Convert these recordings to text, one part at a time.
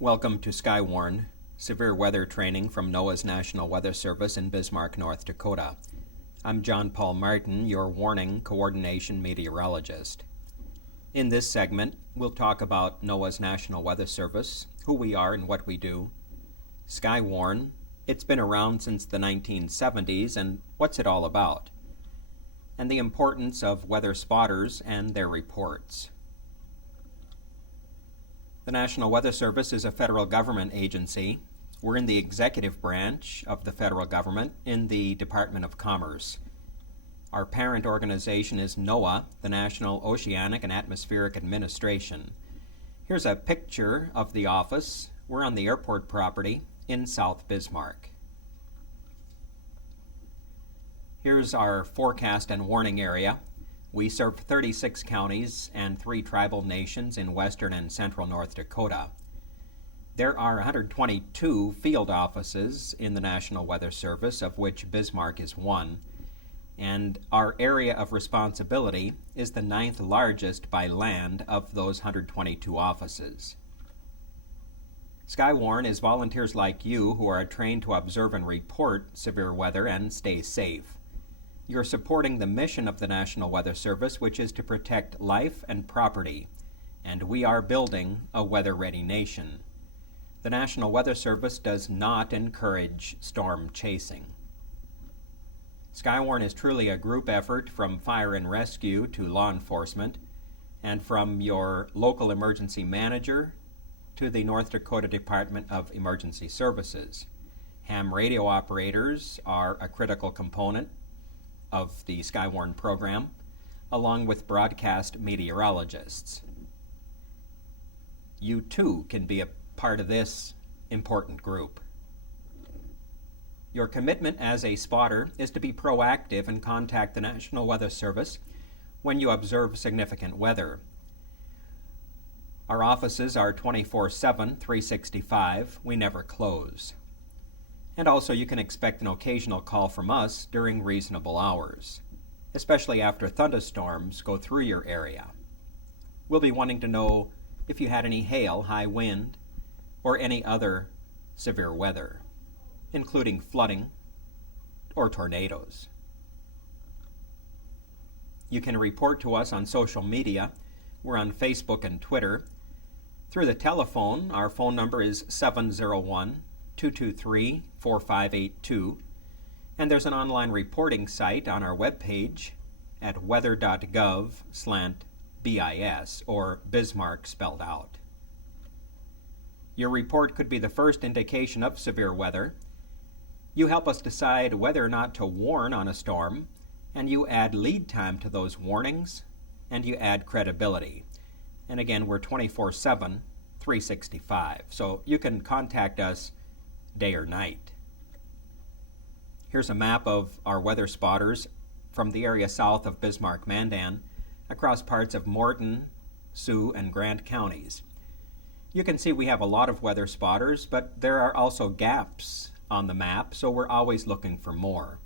Welcome to Skywarn, severe weather training from NOAA's National Weather Service in Bismarck, North Dakota. I'm John Paul Martin, your warning coordination meteorologist. In this segment, we'll talk about NOAA's National Weather Service, who we are and what we do, Skywarn, it's been around since the 1970s, and what's it all about, and the importance of weather spotters and their reports. The National Weather Service is a federal government agency. We're in the executive branch of the federal government in the Department of Commerce. Our parent organization is NOAA, the National Oceanic and Atmospheric Administration. Here's a picture of the office. We're on the airport property in South Bismarck. Here's our forecast and warning area. We serve 36 counties and 3 tribal nations in western and central North Dakota. There are 122 field offices in the National Weather Service, of which Bismarck is one, and our area of responsibility is the 9th largest by land of those 122 offices. Skywarn is volunteers like you who are trained to observe and report severe weather and stay safe. You're supporting the mission of the National Weather Service, which is to protect life and property, and we are building a weather-ready nation. The National Weather Service does not encourage storm chasing. Skywarn is truly a group effort from fire and rescue to law enforcement, and from your local emergency manager to the North Dakota Department of Emergency Services. Ham radio operators are a critical component of the Skywarn program, along with broadcast meteorologists. You too can be a part of this important group. Your commitment as a spotter is to be proactive and contact the National Weather Service when you observe significant weather. Our offices are 24/7, 365. We never close. And also you can expect an occasional call from us during reasonable hours, especially after thunderstorms go through your area. We'll be wanting to know if you had any hail, high wind, or any other severe weather, including flooding or tornadoes. You can report to us on social media. We're on Facebook and Twitter. Through the telephone, our phone number is 701-223-4582, and there's an online reporting site on our webpage at weather.gov/BIS, or Bismarck spelled out. Your report could be the first indication of severe weather. You help us decide whether or not to warn on a storm, and you add lead time to those warnings, and you add credibility. And again, we're 24/7, 365, so you can contact us day or night. Here's a map of our weather spotters from the area south of Bismarck-Mandan across parts of Morton, Sioux, and Grant counties. You can see we have a lot of weather spotters, but there are also gaps on the map, so we're always looking for more.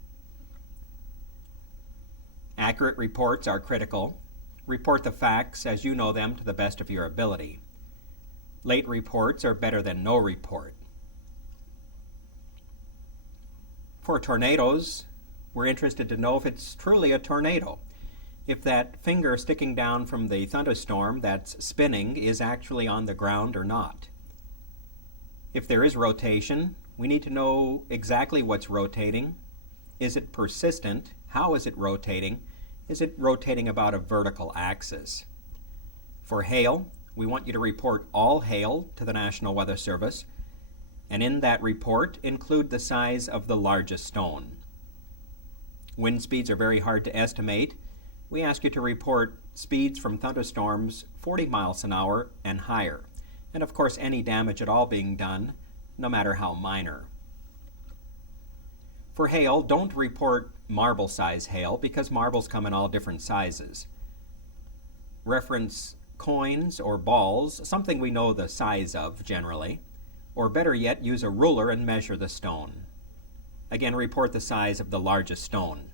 Accurate reports are critical. Report the facts as you know them to the best of your ability. Late reports are better than no report. For tornadoes, we're interested to know if it's truly a tornado. If that finger sticking down from the thunderstorm that's spinning is actually on the ground or not. If there is rotation, we need to know exactly what's rotating. Is it persistent? How is it rotating? Is it rotating about a vertical axis? For hail, we want you to report all hail to the National Weather Service, and in that report include the size of the largest stone. Wind speeds are very hard to estimate. We ask you to report speeds from thunderstorms 40 miles an hour and higher, and of course any damage at all being done, no matter how minor. For hail, don't report marble-size hail because marbles come in all different sizes. Reference coins or balls, something we know the size of generally, or better yet, use a ruler and measure the stone. Again, report the size of the largest stone.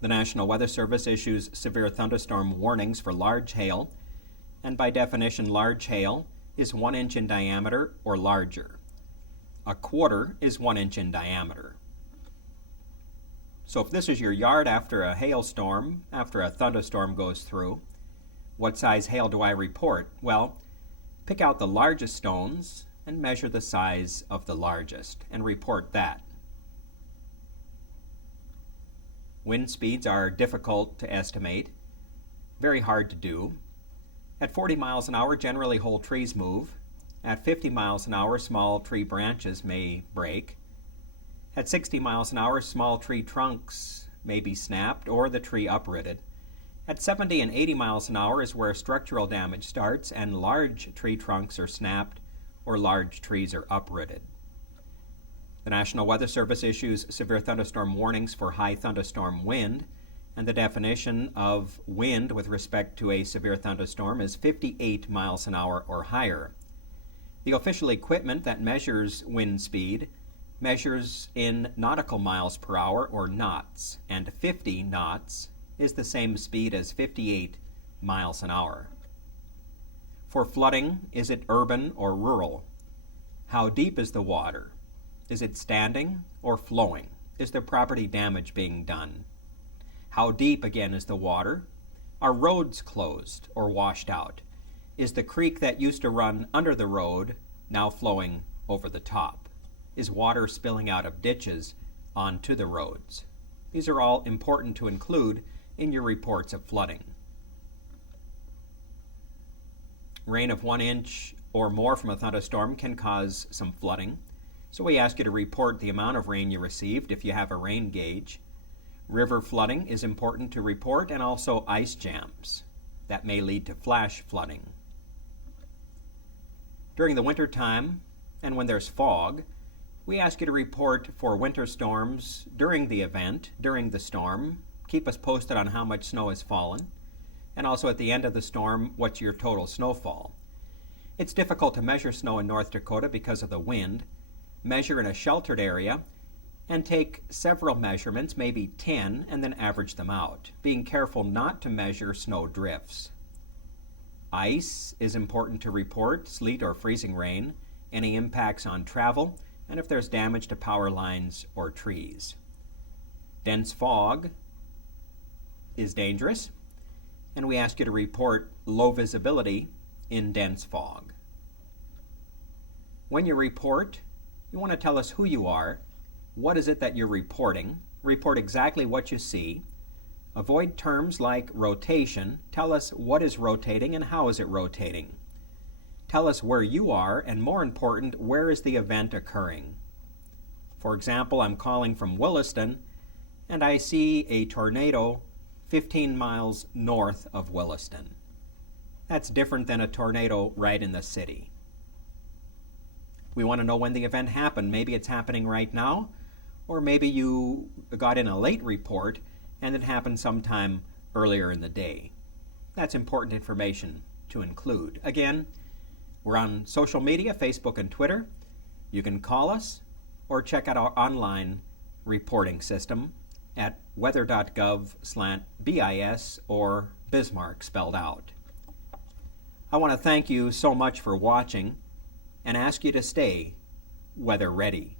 The National Weather Service issues severe thunderstorm warnings for large hail, and by definition, large hail is 1 inch in diameter or larger. A quarter is 1 inch in diameter. So if this is your yard after a hailstorm, after a thunderstorm goes through, what size hail do I report? Well, pick out the largest stones and measure the size of the largest and report that. Wind speeds are difficult to estimate, very hard to do. At 40 miles an hour, generally whole trees move. At 50 miles an hour, small tree branches may break. At 60 miles an hour, small tree trunks may be snapped or the tree uprooted. At 70 and 80 miles an hour is where structural damage starts and large tree trunks are snapped or large trees are uprooted. The National Weather Service issues severe thunderstorm warnings for high thunderstorm wind, and the definition of wind with respect to a severe thunderstorm is 58 miles an hour or higher. The official equipment that measures wind speed measures in nautical miles per hour or knots, and 50 knots is the same speed as 58 miles an hour. For flooding, is it urban or rural? How deep is the water? Is it standing or flowing? Is there property damage being done? How deep, again, is the water? Are roads closed or washed out? Is the creek that used to run under the road now flowing over the top? Is water spilling out of ditches onto the roads? These are all important to include in your reports of flooding. Rain of 1 inch or more from a thunderstorm can cause some flooding. So we ask you to report the amount of rain you received if you have a rain gauge. River flooding is important to report, and also ice jams. That may lead to flash flooding. During the winter time, and when there's fog, we ask you to report for winter storms during the event, during the storm. Keep us posted on how much snow has fallen, and also at the end of the storm, what's your total snowfall. It's difficult to measure snow in North Dakota because of the wind. Measure in a sheltered area and take several measurements, maybe 10, and then average them out, being careful not to measure snow drifts. Ice is important to report, sleet or freezing rain, any impacts on travel, and if there's damage to power lines or trees. Dense fog is dangerous, and we ask you to report low visibility in dense fog. When you report, you want to tell us who you are, what is it that you're reporting, report exactly what you see. Avoid terms like rotation. Tell us what is rotating and how is it rotating. Tell us where you are, and more important, where is the event occurring. For example, I'm calling from Williston, and I see a tornado 15 miles north of Williston. That's different than a tornado right in the city. We want to know when the event happened. Maybe it's happening right now, or maybe you got in a late report and it happened sometime earlier in the day. That's important information to include. Again, we're on social media, Facebook and Twitter. You can call us or check out our online reporting system at weather.gov/BIS or Bismarck spelled out. I want to thank you so much for watching and ask you to stay weather ready.